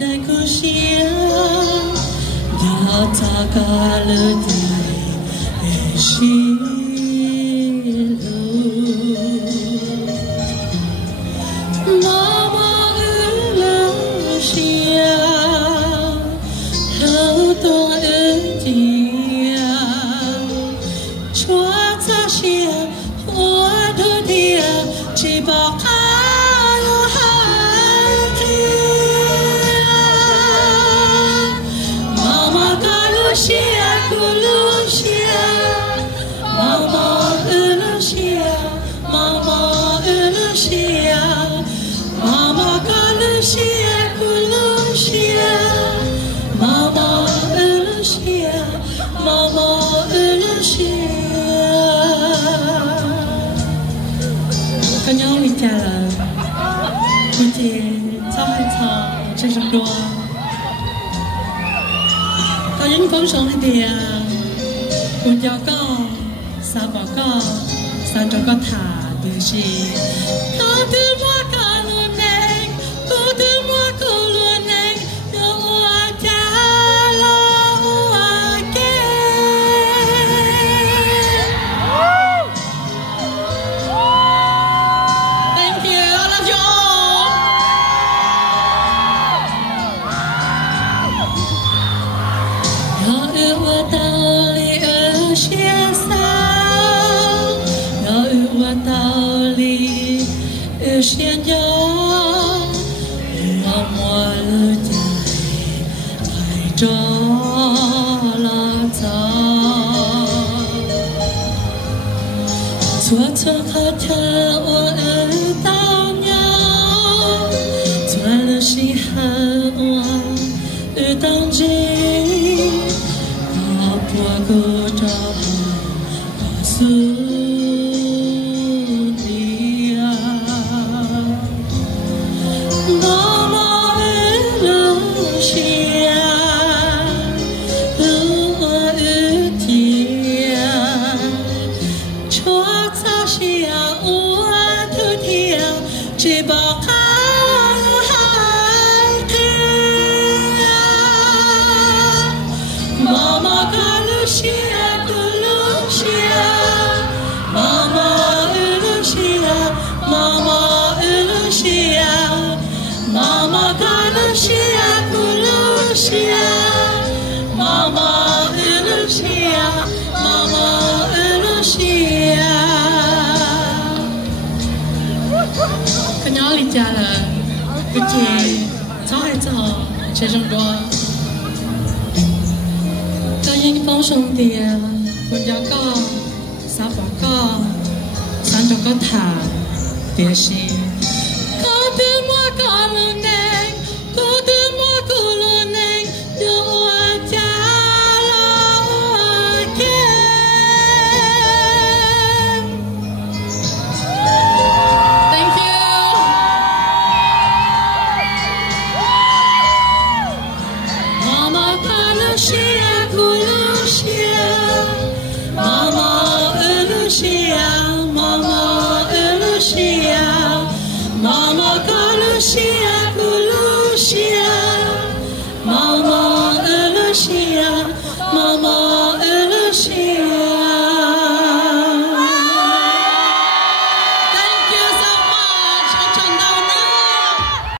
đại cô xia nhà ta cả lời đại xia mama ư xia lâu to ư tia chúa ta xia chúa đôi tia chỉ bảo có nhớ mình cha là mình thì sao hay sao trên sông đua có những phóng sống thì mình cho có sao bỏ có sao cho có thả điều gì có thứ mua cả luôn nè có thứ mua cả luôn nè có hoa cha lo hoa kê thank you I love you all yêu tao li ở chia sao yêu tao li ở chia nhau yêu mua lời dài phải cho là ta chúa cho khát khao ở tao nhau chúa là si hao ở tao gì qua cô cho xưa dia mama ư xia ư tia chúa ta xia ư thứ tia chỉ bảo mama Lucia, Mama Lucia, Mama Lucia, Mama Lucia, Lucia, Mama Lucia, Mama Lucia. Cái nhỏ lý cha là cái chị cháu hay cháu chơi trong đó. Những phong sông thì mình cho có sao bỏ có sáng cho có thả địa gì